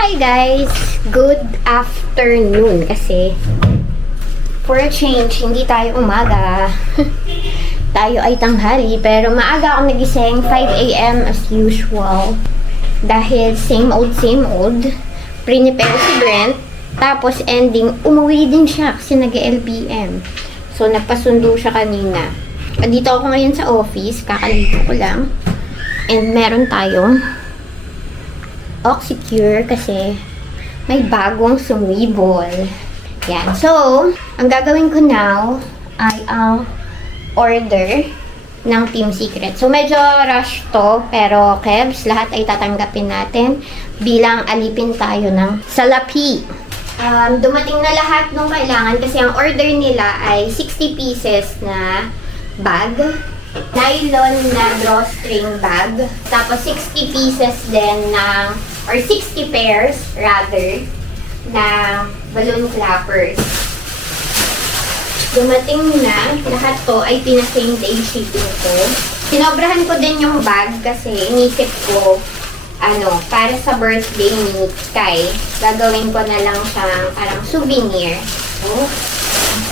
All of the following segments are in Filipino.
Hi guys! Good afternoon kasi for a change, hindi tayo umaga. Tayo ay tanghali pero maaga ako nagising 5 a.m. as usual. Dahil same old. Prepare si Brent. Tapos ending, umuwi din siya kasi nag-LBM. So nagpasundo siya kanina. Dito ako ngayon sa office, kakaligo ko lang. And meron tayong Oxycure kasi may bagong sumibol. Yan. So, ang gagawin ko now ay ang order ng Team Secret. So, medyo rush to, pero Kebs, lahat ay tatanggapin natin bilang alipin tayo ng salapi. Dumating na lahat ng kailangan kasi ang order nila ay 60 pieces na bag. Nylon na drawstring bag. Tapos 60 pieces din ng, or 60 pairs rather, na balloon clappers. Dumating na. Lahat to ay pina-same day shipping ko. Sinobrahan ko din yung bag kasi inisip ko, para sa birthday ni Sky, gagawin ko na lang siyang parang souvenir. So,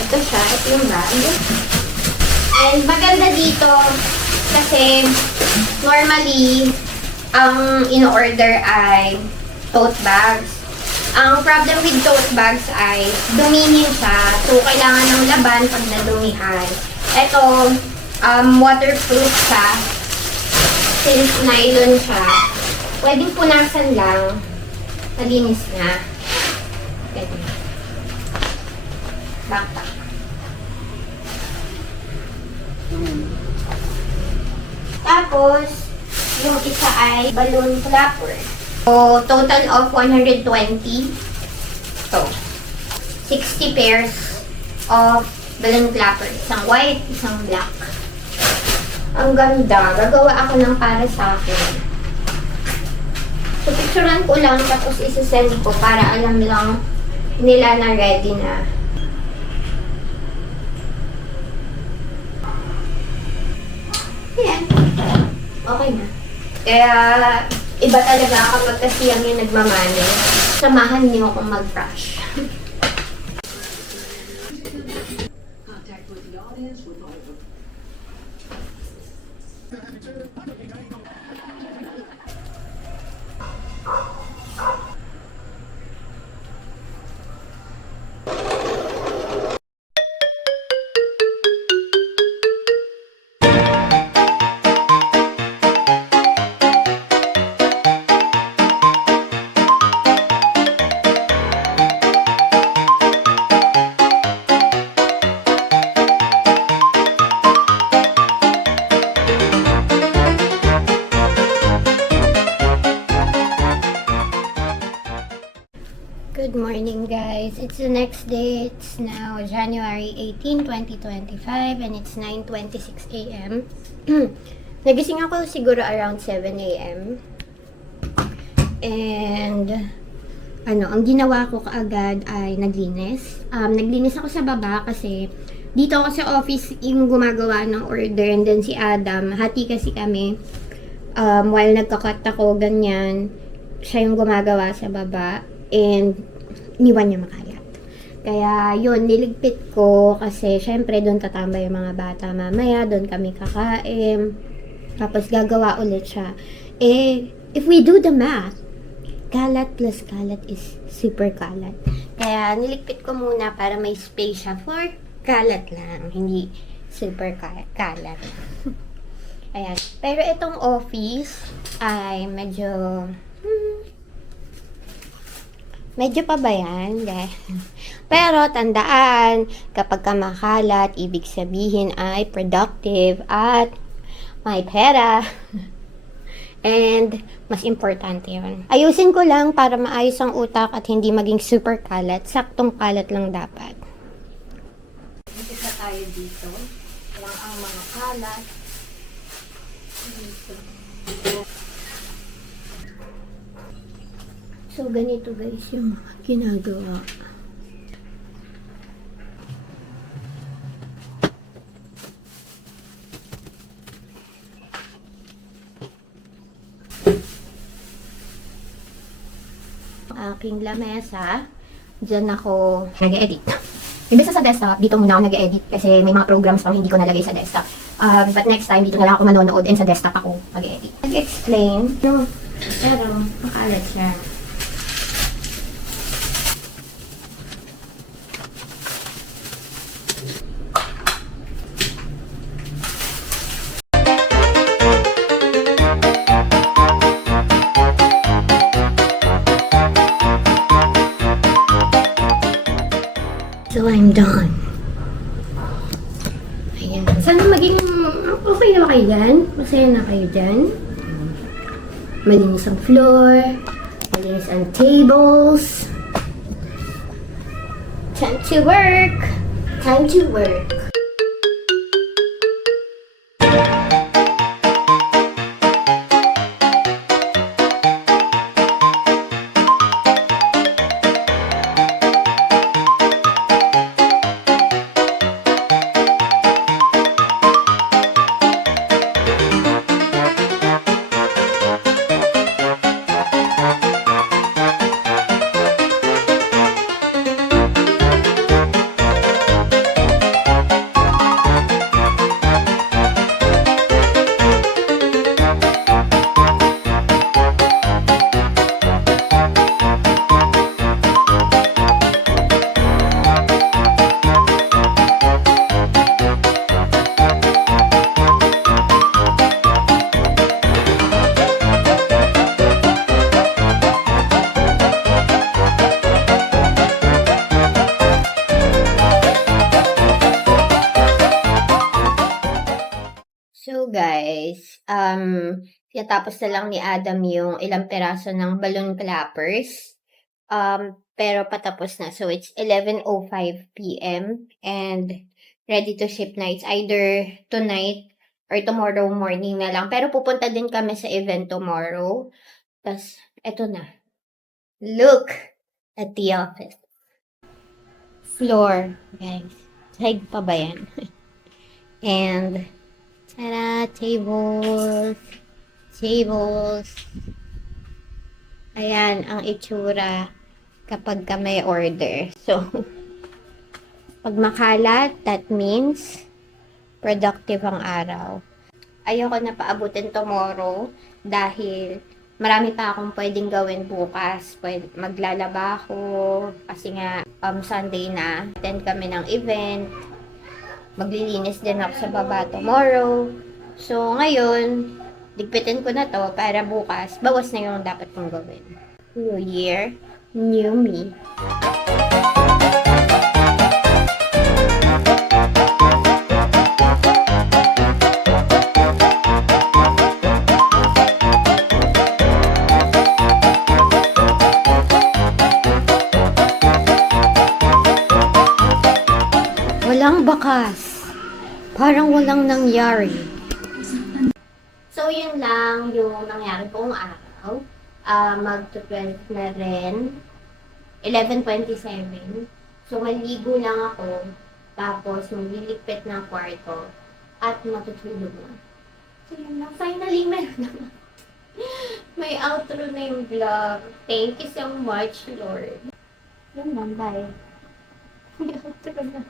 ito siya. Ito yung bag. And maganda dito kasi normally ang in-order ay tote bags. Ang problem with tote bags ay dumihin siya. So, kailangan ng laban pag nadumihan. Ito, waterproof siya. Since nylon siya, pwedeng punasan lang. Malinis na. Pwede. Backpack. Tapos, yung isa ay balloon clapper. So, total of 120. So, 60 pairs of balloon clapper. Isang white, isang black. Ang ganda. Gagawa ako ng para sa akin. So, picturean ko lang tapos isasend ko para alam lang nila na ready na. Ayan. Okay na. Kaya, iba talaga kapag kasi yung nagmamani. Samahan niyo akong mag-brush. Good morning guys. It's the next day. It's now January 18, 2025 and it's 9:26 a.m. Nagising ako siguro around 7 a.m. And ang ginawa ko kaagad ay naglinis. Naglinis ako sa baba kasi dito ako sa office yung gumagawa ng order and then si Adam, hati kasi kami. While nagka-cut ako, ganyan, siya yung gumagawa sa baba. And iniwan niya makalat. Kaya yun, niligpit ko kasi syempre doon tatambay yung mga bata mamaya, doon kami kakain. Tapos gagawa ulit siya. If we do the math, kalat plus kalat is super kalat. Kaya niligpit ko muna para may space siya for kalat lang, hindi super kalat. Ayan. Pero itong office ay medyo pa ba yan, guys? Pero tandaan, kapag ka makalat, ibig sabihin ay productive at may pera. And mas importante yun. Ayusin ko lang para maayos ang utak at hindi maging super kalat. Saktong kalat lang dapat. Isa tayo dito. Lang ang mga kalat. Dito. So, ganito guys yung ginagawa. Aking lamesa. Diyan ako nag-edit. Imbes na sa desktop, dito muna ako nag-edit kasi may mga programs pang hindi ko nalagay sa desktop. But next time, dito na lang ako manonood and sa desktop ako mag-edit. Nag-explain, no, pero makalat siya. So, I'm done. Ayan. Sana maging okay na kayo dyan. Masaya na kayo dyan. Malinis ang floor. Malinis ang tables. Time to work. Time to work. So guys, tinatapos na lang ni Adam yung ilang peraso ng balloon clappers. Pero patapos na. So it's 11:05 p.m. and ready to ship na. It's either tonight or tomorrow morning na lang. Pero pupunta din kami sa event tomorrow. Tapos, eto na. Look at the office. Floor, guys. Sahig pa ba yan? And tada! Tables. Tables. Ayan ang itsura kapag ka may order. So, pag makalat, that means productive ang araw. Ayoko na paabutin tomorrow dahil marami pa akong pwedeng gawin bukas. Maglalaba ako kasi nga Sunday na. Attend kami ng event. Maglilinis din ako sa baba tomorrow. So, ngayon, ligpitin ko na to para bukas, bawas na yung dapat kong gawin. New year, new me. Walang bakas. Parang walang nangyari. So, yun lang yung nangyari pong araw. Mag-12 na rin. 11:27. So, maligo lang ako. Tapos, magliligpit ng kwarto. At matutulog na. So, yun lang. Finally, meron na. May outro na yung vlog. Thank you so much, Lord. Yun lang, bye. May outro na.